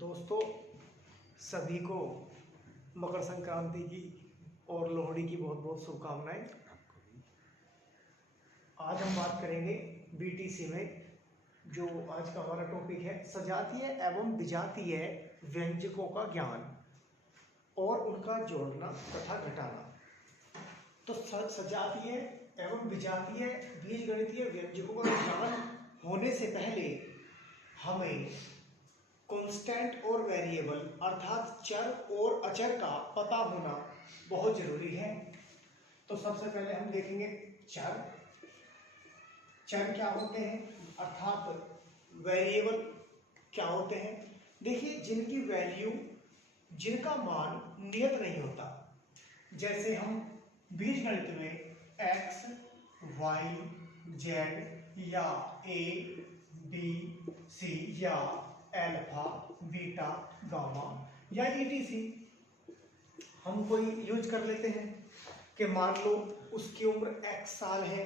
दोस्तों, सभी को मकर संक्रांति की और लोहड़ी की बहुत बहुत शुभकामनाएं। आज हम बात करेंगे बीटीसी में जो आज का हमारा टॉपिक है सजातीय एवं विजातीय व्यंजकों का ज्ञान और उनका जोड़ना तथा घटाना। तो सजातीय एवं विजातीय बीजगणितीय व्यंजकों का ज्ञान होने से पहले हमें कांस्टेंट और वेरिएबल अर्थात चर और अचर का पता होना बहुत जरूरी है। तो सबसे पहले हम देखेंगे चर। चर क्या होते हैं अर्थात वेरिएबल क्या होते हैं। देखिए, जिनकी वैल्यू जिनका मान नियत नहीं होता, जैसे हम बीजगणित में x, y, z या a, b, c या अल्फा, बीटा, गामा या etc हम कोई यूज कर लेते हैं कि मान लो उसकी उम्र x साल है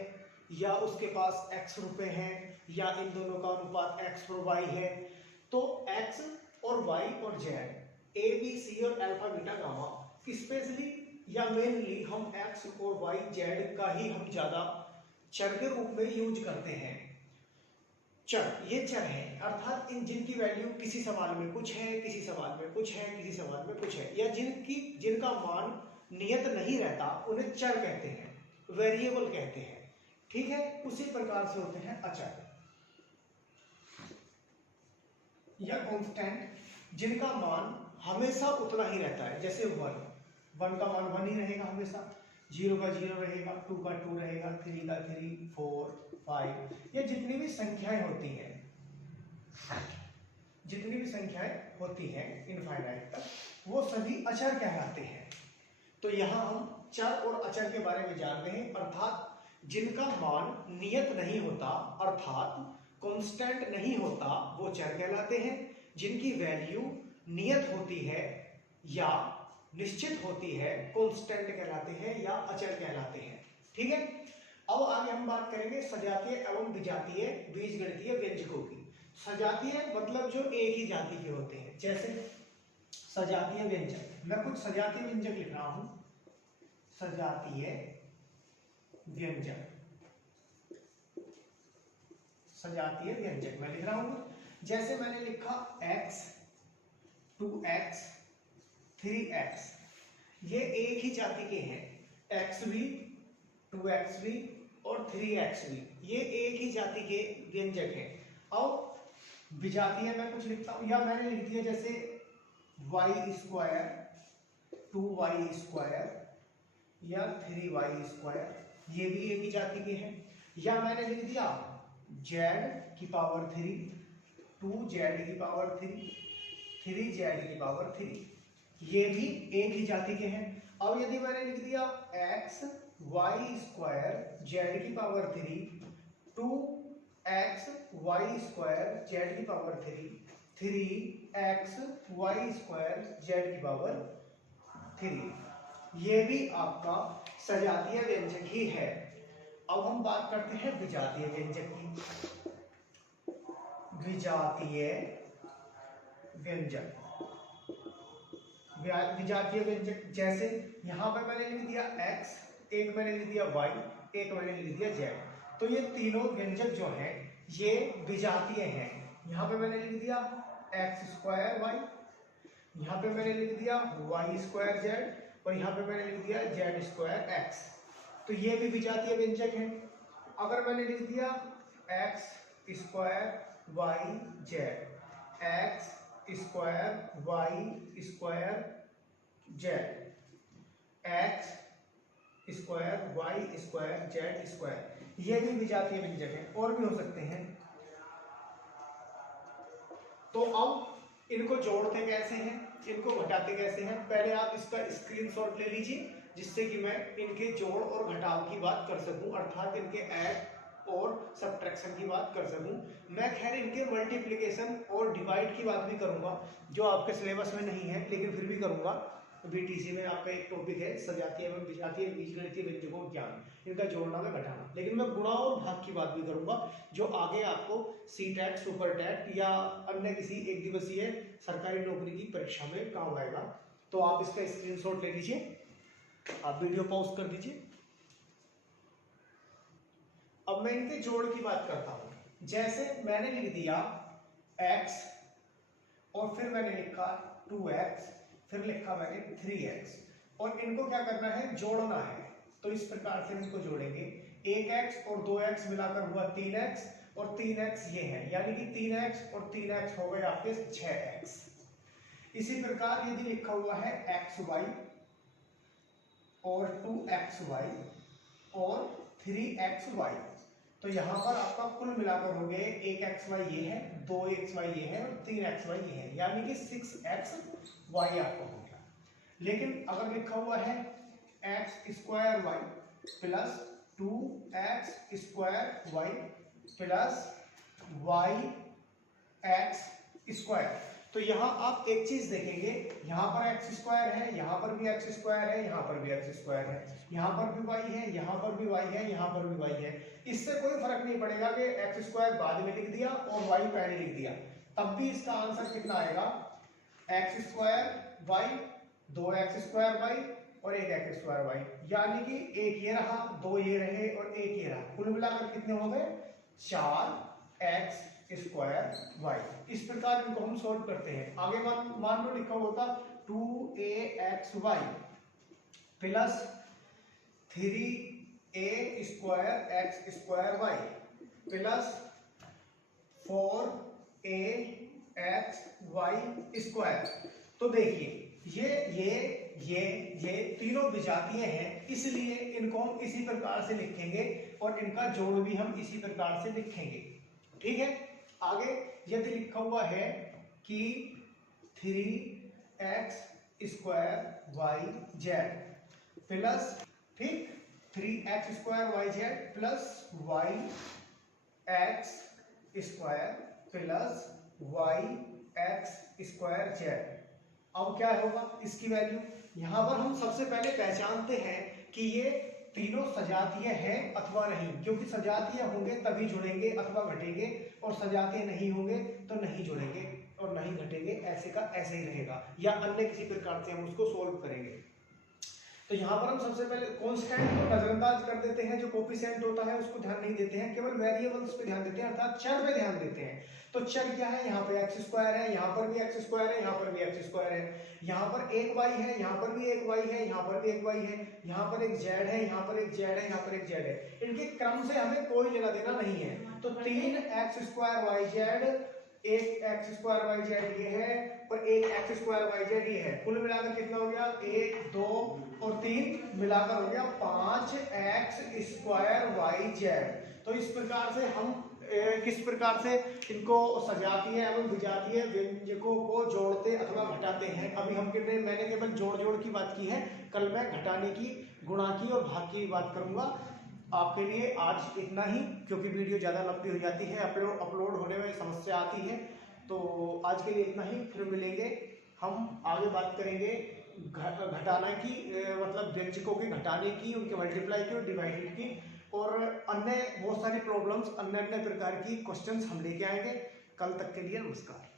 या उसके पास x रुपए हैं या इन दोनों का अनुपात x और y है। तो x और y और z, a, b, c और अल्फा, बीटा, गामा स्पेशली या मेनली हम x और y, z का ही हम ज्यादा चर के रूप में यूज करते हैं। चर, ये चर है अर्थात इन जिनकी वैल्यू किसी सवाल में कुछ है, किसी सवाल में कुछ है, किसी सवाल में कुछ है, या जिनका मान नियत नहीं रहता उन्हें चर कहते हैं, वेरिएबल कहते हैं। ठीक है, उसी प्रकार से होते हैं अचर या कांस्टेंट जिनका मान हमेशा उतना ही रहता है। जैसे वन का मान 1 ही रहेगा हमेशा, 0 का 0 रहेगा, 2 का 2 रहेगा, 3 का 3, 4, 5 या जितनी भी संख्याएं होती हैं इनफाइनाइट तक, वो सभी अचर कहलाते हैं। तो यहाँ हम चर और अचर के बारे में जान रहे हैं, अर्थात जिनका मान नियत नहीं होता अर्थात कांस्टेंट नहीं होता वो चर कहलाते हैं। जिनकी वैल्यू नियत होती है या निश्चित होती है कांस्टेंट कहलाते हैं या अचर कहलाते हैं। ठीक है, अब आगे हम बात करेंगे सजातीय एवं विजातीय बीजगणितीय व्यंजकों की। सजातीय मतलब जो एक ही जाति के होते हैं, जैसे सजातीय व्यंजक। मैं कुछ सजातीय व्यंजक लिख रहा हूं, सजातीय व्यंजक, सजातीय व्यंजक मैं लिख रहा हूं। जैसे मैंने लिखा x, 2x, 3x, ये एक ही जाति के हैं। x भी, 2x भी और 3x भी, ये एक ही जाति के व्यंजक हैं। अब विजातीय मैं कुछ लिखता हूं, या मैंने लिख दिया जैसे y², 2y² या 3y², ये भी एक ही जाति के हैं। या मैंने लिख दिया z⁻3, 2z⁻3, 3z⁻3, ये भी एक ही जाति के हैं। अब यदि मैंने लिख दिया x, y² z⁻3, 2x, y² z⁻3, 3x, y² z⁻3, ये भी आपका सजातीय व्यंजक ही है। अब हम बात करते हैं विजातीय व्यंजक की। विजातीय व्यंजक, विजातीय व्यंजक जैसे यहां पर मैंने लिख दिया x, एक मैंने लिख दिया y, एक मैंने लिख दिया z, तो ये तीनों व्यंजक जो हैं ये विजातीय हैं। यहां पे मैंने लिख दिया x²y, यहां पे मैंने लिख दिया y²z और यहां पे मैंने लिख दिया z²x, तो ये भी विजातीय व्यंजक हैं। अगर मैंने लिख दिया x² y z, x² y² z, x² y² z², ये भी विजातीय व्यंजक हैं, और भी हो सकते हैं। तो अब इनको जोड़ते कैसे हैं, इनको घटाते कैसे हैं, पहले आप इसका स्क्रीनशॉट ले लीजिए, जिससे कि मैं इनके जोड़ और घटाव की बात कर सकूं, अर्थात इनके ऐड और सब्ट्रैक्शन की बात कर सकूं। मैं खैर इनके मल्टीप्लिकेशन और डिवाइड की बात भी करूंगा, जो आपके सिलेबस में नहीं है लेकिन फिर भी करूंगा। बीटीसी में आपका एक टॉपिक है सजातीय एवं विजातीय बीजगणितीय व्यंजकों ज्ञान, इनका जोड़ना व घटाना। लेकिन मैं गुणा और भाग की बात भी करूंगा जो आगे आपको सीटेट, सुपर टेट या अन्य किसी एक दिवसीय सरकारी नौकरी की परीक्षा में काम आएगा। तो आप इसका स्क्रीनशॉट ले लीजिए, आप वीडियो पॉज कर दीजिए। अब मैं इनके जोड़ की बात करता हूं। जैसे मैंने लिख दिया x और फिर मैंने लिखा 2x, फिर लिखा मैंने 3x, और इनको क्या करना है, जोड़ना है। तो इस प्रकार से इनको जोड़ेंगे, 1x और 2x मिलाकर हुआ 3x, और 3x ये है, यानी कि 3x और 3x हो गए आपके 6x। इसी प्रकार यदि लिखा हुआ है xy और 2xy और 3xy, तो यहां पर आपका कुल मिलाकर हो गए 1xy ये है, 2xy ये है और 3xy ये है, यानी कि 6xy आपको हो गया। लेकिन अगर लिखा हुआ है x square y plus 2x square y plus y x square, तो यहाँ आप एक चीज देखेंगे, यहाँ पर x स्क्वायर है, यहाँ पर भी x स्क्वायर है, यहाँ पर भी x स्क्वायर है, यहाँ पर भी y है, यहाँ पर भी y है, यहाँ पर भी y है। इससे कोई फर्क नहीं पड़ेगा कि x स्क्वायर बाद में लिख दिया और y पहले लिख दिया, तब भी इसका आंसर कितना आएगा, x square y, 2x square y और 1x स्क्वायर y, यानी कि एक ये रहा, दो ये रहे और एक ये रहा, कुल मिलाकर कितने हो गए, 4x स्क्वायर y। इस प्रकार इनको हम सॉल्व करते हैं। आगे मान लो लिखा होता 2axy plus 3a square x square y plus 4ax y square. तो देखिए ये तीनों विजातीय हैं, इसलिए इनको हम इसी प्रकार से लिखेंगे और इनका जोड़ भी हम इसी प्रकार से लिखेंगे। ठीक है, आगे यदि लिखा हुआ है कि 3x square Y Z plus, ठीक, 3x square Y Z plus Y X square plus Y X square Z. अब क्या होगा इसकी वैल्यू, यहां पर हम सबसे पहले पहचानते हैं कि ये तीनों सजातीय हैं अथवा नहीं, क्योंकि सजातीय होंगे तभी जुड़ेंगे अथवा घटेंगे, और सजातीय नहीं होंगे तो नहीं जुड़ेंगे और नहीं घटेंगे, ऐसे का ऐसे ही रहेगा, या अन्य किसी प्रकार से हम उसको सोल्व करेंगे। तो यहाँ पर हम सबसे पहले कांस्टेंट को नजरअंदाज कर देते हैं, जो कोफिशिएंट होता है उसको ध्यान नहीं देते हैं, केवल वेरिएबल्स पे ध्यान देते हैं, अर्थात चर पे ध्यान देते हैं। तो चर क्या है, यहाँ पे एक्स स्क्वायर है, यहाँ पर भी एक्स स्क्वायर है, यहाँ पर भी एक्स स्क्वायर है, यहाँ पर एक वाई है, यहाँ पर भी एक वाई है, यहाँ पर भी एक वाई है, यहाँ पर एक जेड है, यहाँ पर एक जेड है, यहाँ पर एक जेड है। इनके क्रम से हमें कोई लेना देना नहीं है। तो 3x स्क्वायर वाई जेड, एक एक्स स्क्वायर वाई जेड ये है और एक एक्स स्क्वायर वाई जेड ये है, कुल मिलाकर कितना हो गया, 1 2 और 3 मिलाकर हो गया 5x स्क्वायर वाई जेड। तो इस प्रकार से हम किस प्रकार से इनको सजातीय एवं विजातीय व्यंजकों को जोड़ते अथवा घटाते हैं। अभी हम मैंने केवल जोड़ की बात की है, कल मैं घटाने की, गुणा की और भाग की बात करूंगा। आपके लिए आज इतना ही, क्योंकि वीडियो ज़्यादा लंबी हो जाती है, अपलोड होने में समस्या आती है। तो आज के लिए इतना ही, फिर मिलेंगे, हम आगे बात करेंगे घटाना की, मतलब व्यंजकों के घटाने की, उनके मल्टीप्लाई की और डिवाइडेड की, और अन्य बहुत सारी प्रॉब्लम्स, अन्य प्रकार की क्वेश्चंस हम लेके आएंगे। कल तक के लिए नमस्कार।